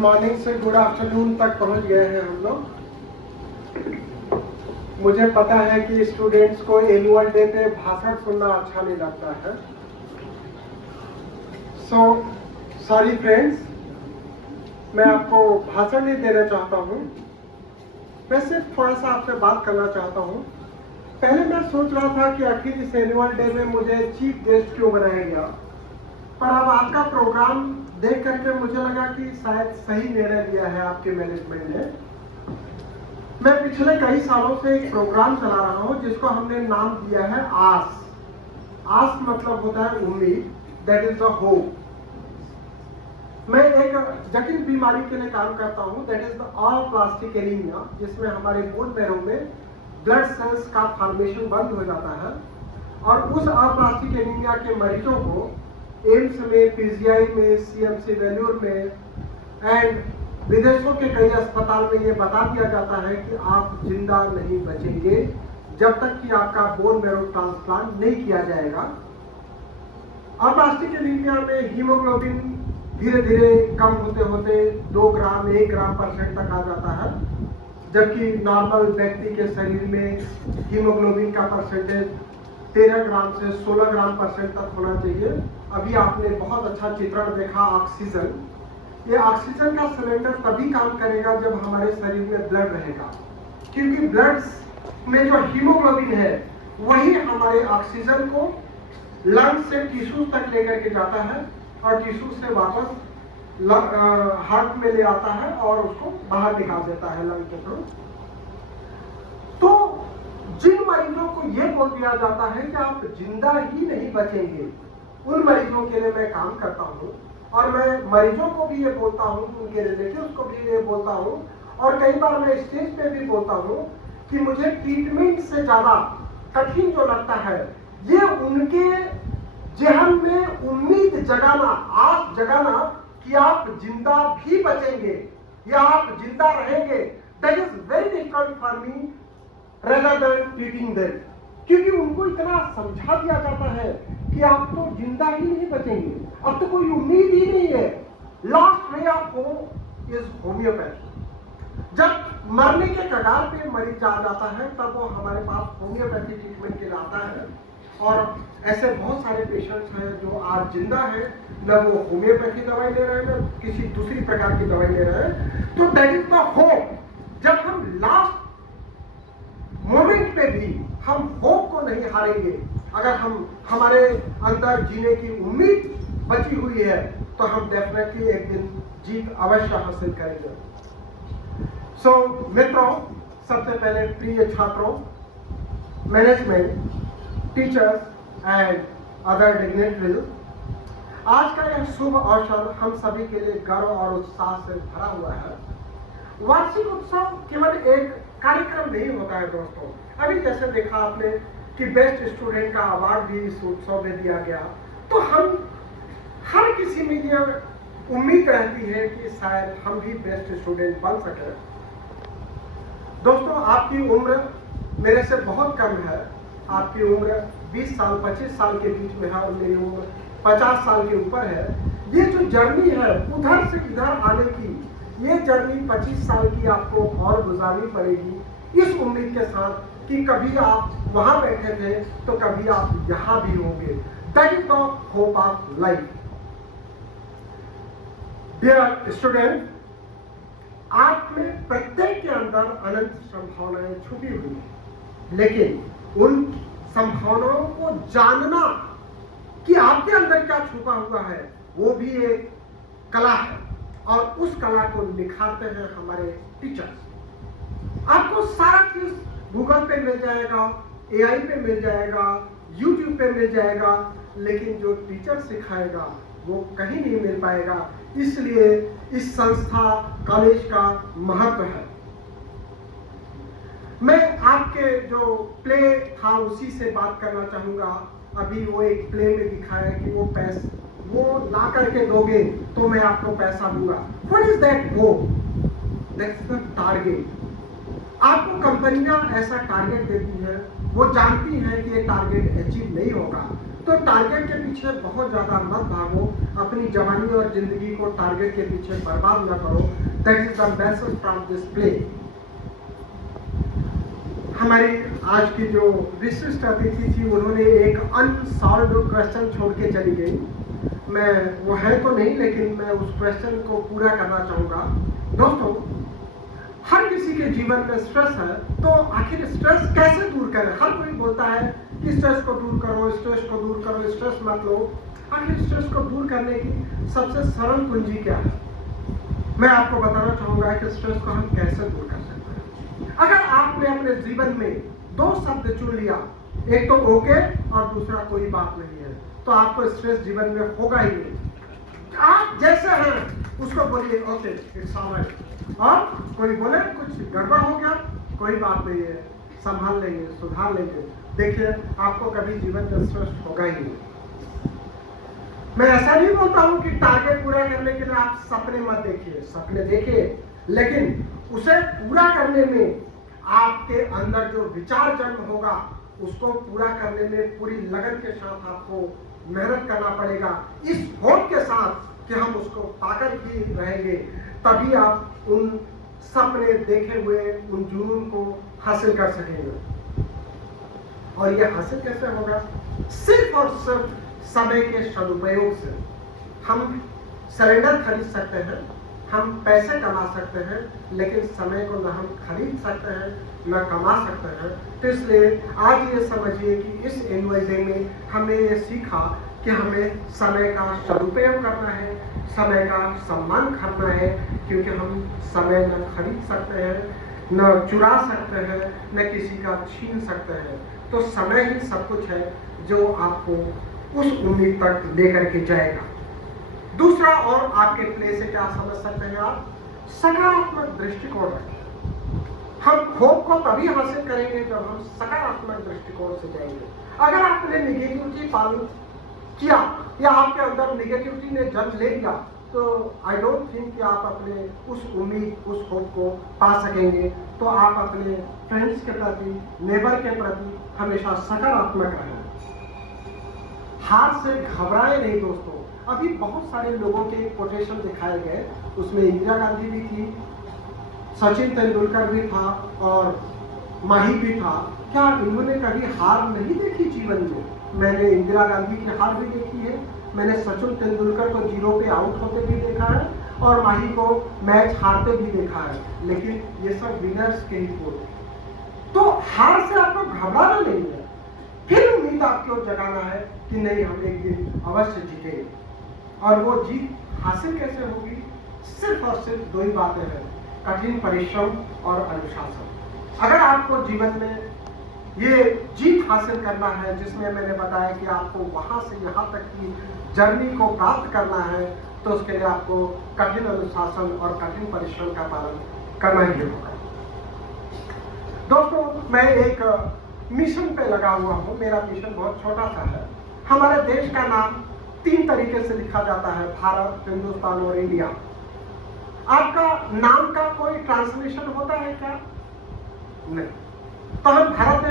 Morning से good afternoon तक पहुंच गए हैं हम लोग। मुझे पता है कि स्टूडेंट्स को एनुअल डे पे भाषण सुनना अच्छा नहीं लगता है। सो सॉरी फ्रेंड्स, मैं आपको भाषण नहीं देना चाहता हूँ। मैं सिर्फ थोड़ा सा आपसे बात करना चाहता हूँ। पहले मैं सोच रहा था कि आखिर इस एनुअल डे में मुझे चीफ गेस्ट क्यों बनाया गया, पर अब आपका प्रोग्राम देख करके मुझे लगा कि शायद सही निर्णय लिया है आपके मैनेजमेंट ने। मैं पिछले कई सालों से एक प्रोग्राम चला रहा हूं जिसको हमने नाम दिया है आस। आस मतलब होता है उम्मीद, दैट इज द होप। मैं एक जटिल बीमारी के लिए काम करता हूं, that is the aplastic anaemia, जिसमें हमारे बोन मैरो में ब्लड सेल्स का फॉर्मेशन बंद हो जाता है और उस अप्लास्टिक एनीमिया के मरीजों को एम्स में, पीजीआई में, सीएमसी वेल्यूर में एंड विदेशों के कई अस्पताल में ये बता दिया जाता है कि आप जिंदा नहीं बचेंगे जब तक कि आपका बोन मैरो ट्रांसप्लांट नहीं किया जाएगा। अप्लास्टिक एनीमिया में हीमोग्लोबिन धीरे धीरे कम होते होते 2 ग्राम 1 ग्राम % तक आ जाता है, जबकि नॉर्मल व्यक्ति के शरीर में हीमोग्लोबिन का परसेंटेज 13 ग्राम से 16 ग्राम % तक होना चाहिए। अभी आपने बहुत अच्छा चित्रण देखा ऑक्सीजन। ये ऑक्सीजन का सिलेंडर तभी काम करेगा जब हमारे शरीर में ब्लड रहेगा, क्योंकि ब्लड में जो हीमोग्लोबिन है वही हमारे ऑक्सीजन को लंग से टिश्यू तक लेकर के जाता है और टिश्यू से वापस हार्ट में ले आता है और उसको बाहर निकाल देता है लंग के थ्रू। तो जिन मरीजों को यह बोल दिया जाता है कि आप जिंदा ही नहीं बचेंगे, उन मरीजों के लिए मैं काम करता हूँ और मैं मरीजों को भी ये बोलता हूँ, उनके रिलेटिव्स को भी ये बोलता हूँ और कई बार मैं स्टेज पे भी बोलता हूँ कि मुझे ट्रीटमेंट से ज्यादा कठिन जो लगता है ये उनके जहन में उम्मीद जगाना, आस जगाना कि आप जिंदा भी बचेंगे या आप जिंदा रहेंगे। That is very difficult for me rather than treating them, क्योंकि उनको इतना समझा दिया जाता है कि आप तो जिंदा ही नहीं बचेंगे, अब तो कोई उम्मीद ही नहीं है। Last way of hope is homeopathy. जब मरने के कगार पे मरीज आ जाता है तब वो हमारे पास होम्योपैथी ट्रीटमेंट के लिए आता है और ऐसे बहुत सारे पेशेंट्स हैं जो आज जिंदा है, न वो होम्योपैथी दवाई ले रहे हैं न किसी दूसरी प्रकार की दवाई ले रहे हैं। तो दैट इज द होप। जब हम लास्ट मोमेंट पे भी हम होप को नहीं हारेंगे, अगर हम हमारे अंदर जीने की उम्मीद बची हुई है तो हम डेफिनेटली एक दिन जीत अवश्य हासिल करेंगे। सो मित्रों, सबसे पहले प्रिय छात्रों, management, teachers and other dignitaries, आज का यह शुभ अवसर हम सभी के लिए गर्व और उत्साह से भरा हुआ है। वार्षिक उत्सव केवल एक कार्यक्रम नहीं होता है दोस्तों। अभी जैसे देखा आपने कि बेस्ट स्टूडेंट का अवार्ड भी इस उत्सव में दिया गया, तो हम हर किसी में यह उम्मीद रहती है कि शायद हम भी बेस्ट स्टूडेंट बन सके। दोस्तों, आपकी उम्र मेरे से बहुत कम है। आपकी उम्र 20 साल 25 साल के बीच में है और मेरी उम्र 50 साल के ऊपर है। ये जो जर्नी है उधर से इधर आने की, ये जर्नी 25 साल की आपको और गुजारनी पड़ेगी, इस उम्मीद के साथ कि कभी आप वहां बैठे थे तो कभी आप यहां भी होंगे। That is the hope of life. Dear student, आप में प्रत्येक के अंदर अनंत संभावनाएं छुपी हुई हैं, लेकिन उन संभावनाओं को जानना कि आपके अंदर क्या छुपा हुआ है वो भी एक कला है और उस कला को निखारते हैं हमारे टीचर्स। आपको सारा चीज गूगल पे मिल जाएगा, एआई पे मिल जाएगा, यूट्यूब पे मिल जाएगा, लेकिन जो टीचर सिखाएगा वो कहीं नहीं मिल पाएगा। इसलिए इस संस्था कॉलेज का महत्व है। मैं आपके जो प्ले था उसी से बात करना चाहूंगा। अभी वो एक प्ले में दिखाया कि वो ला करके दोगे तो मैं आपको पैसा दूंगा। What is that hope? That's the target. आपको कंपनियां ऐसा टारगेट देती है, वो जानती है कि ये टारगेट अचीव नहीं होगा, तो तो टारगेट के पीछे बहुत ज़्यादा मत भागो, अपनी जवानी और जिंदगी को टारगेट के पीछे बर्बाद न करो। That is the message from this play. हमारी आज की जो विशिष्ट अतिथि थी, उन्होंने एक अनसॉल्व्ड क्वेश्चन छोड़ के चली गई। मैं वो है तो नहीं, लेकिन मैं उस क्वेश्चन को पूरा करना चाहूँगा। दोस्तों, हर किसी के जीवन में स्ट्रेस है, तो आखिर स्ट्रेस कैसे दूर करें? हर कोई बोलता है कि स्ट्रेस को दूर करो, स्ट्रेस को दूर करो, स्ट्रेस मत लो। आखिर स्ट्रेस को दूर करने की सबसे सरल कुंजी क्या है? मैं आपको बताना चाहूंगा कि स्ट्रेस को हम कैसे दूर कर सकते हैं। अगर आपने अपने जीवन में दो शब्द चुन लिया, एक तो ओके और दूसरा कोई बात नहीं है, तो आपको स्ट्रेस जीवन में होगा ही नहीं। आप जैसे हैं उसको बोलिए ओके, इट्स ऑलराइट, और कोई बोले कुछ गड़बड़ हो गया, कोई बात नहीं है, संभाल लेंगे, सुधार लेंगे। देखिए, आपको कभी जीवन में स्ट्रेस होगा ही नहीं। मैं ऐसा नहीं बोलता हूं कि टारगेट पूरा करने के लिए आप सपने मत देखिए, सपने देखिए, लेकिन उसे पूरा करने में आपके अंदर जो विचार जन्म होगा, उसको पूरा करने में पूरी लगन के साथ आपको मेहनत करना पड़ेगा, इस होप के साथ कि हम उसको पाकर ही रहेंगे। तभी आप उन सपने देखे हुए उन जुनून को हासिल कर सकेंगे। और ये हासिल कैसे होगा? सिर्फ और सिर्फ समय के सदुपयोग से। हम सरेंडर खरीद सकते हैं, हम पैसे कमा सकते हैं, लेकिन समय को न हम खरीद सकते हैं न कमा सकते हैं। तो इसलिए आज ये समझिए कि इस एनुअल डे में हमने ये सीखा कि हमें समय का सदुपयोग करना है, समय का सम्मान करना है, क्योंकि हम समय न खरीद सकते हैं, न चुरा सकते हैं, न किसी का छीन सकते हैं। तो समय ही सब कुछ है जो आपको उस उम्मीद तक लेकर के जाएगा। दूसरा, और आपके प्ले से क्या समझ सकते हैं आप? सकारात्मक दृष्टिकोण रखें। हम होप को तभी हासिल करेंगे जब हम सकारात्मक दृष्टिकोण से जाएंगे। अगर आपने निगेटिविटी पालन किया या आपके अंदर निगेटिविटी ने जन्म ले लिया, तो आई डोंट थिंक कि आप अपने उस उम्मीद, उस होप को पा सकेंगे। तो आप अपने फ्रेंड्स के प्रति, नेबर के प्रति हमेशा सकारात्मक रहें। हार से घबराए नहीं दोस्तों। अभी बहुत सारे लोगों के कोटेशन दिखाए गए, उसमें इंदिरा गांधी भी थी, सचिन तेंदुलकर भी था और माही भी था। क्या इन्होंने कभी हार नहीं देखी जीवन में? मैंने इंदिरा गांधी की हार भी देखी है, मैंने सचिन तेंदुलकर को 0 पे आउट होते भी देखा है और माही को मैच हारते भी देखा है, लेकिन ये सब विनर्स के ही कोट। तो हार से आपको घबराना नहीं है, फिर उम्मीद आपको जगाना है कि नहीं, हम एक दिन अवश्य जीतेंगे। और वो जीत हासिल कैसे होगी? सिर्फ और सिर्फ दो ही बातें हैं, कठिन परिश्रम और अनुशासन। अगर आपको जीवन में ये जीत हासिल करना है, जिसमें मैंने बताया कि आपको वहां से यहाँ तक की जर्नी को प्राप्त करना है, तो उसके लिए आपको कठिन अनुशासन और कठिन परिश्रम का पालन करना ही होगा। दोस्तों, मैं एक मिशन पे लगा हुआ हूँ। मेरा मिशन बहुत छोटा सा है। हमारे देश का नाम 3 तरीके से लिखा जाता है, भारत, हिंदुस्तान और इंडिया। आपका नाम का कोई ट्रांसलेशन होता है क्या? नहीं। तो हम भारत